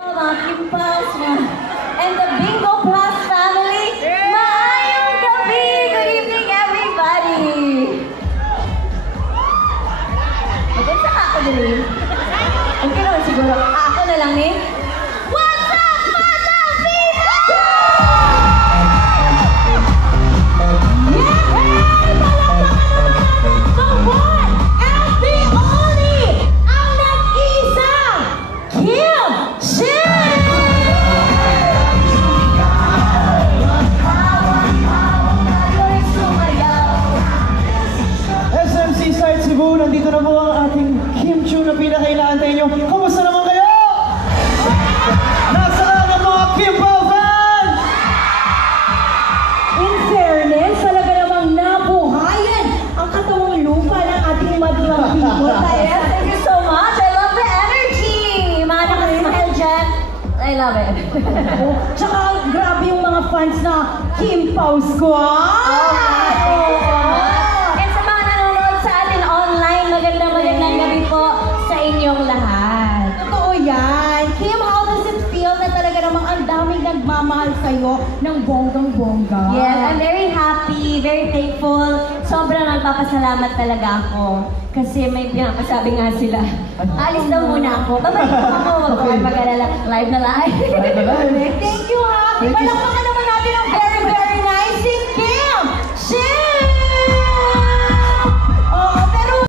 Kim Paus and the Bingo Plus family. Maayong gabi! Good evening, everybody! Maganda ka ako din. Okay naman siguro. Ako na lang eh. What's up, Mata people? Yeah! The one and the only ang nag-iisang Kim Shin! SMC Site Cebu, nandito na po ang ating Kim Chu na pinakailaantay nyo. Kumusta naman kayo? Nasaan ang mga Kim Pao fans? In fairness, talaga namang nabuhayan ang katawang lupa ng ating madlang people. Yes, thank you so much. I love the energy. Mga nakasmile dyan. I love it. Tsaka grabe yung mga fans na Kim Pao Squad! And sa mga nanonood sa atin online, magandang gabi po sa inyong lahat. Totoo yan. Kim, how does it feel na talaga namang ang daming nagmamahal sa'yo ng bonggang-bongga? Yes, I'm very happy, very thankful. Sobrang nagpapasalamat talaga ako. Kasi may pinapasabi nga sila, alis daw muna ako. Babalik ako, huwag ko mag-alala. Live na live. Live na live. Thank you, ha! Thank you. Palakpakan naman natin ang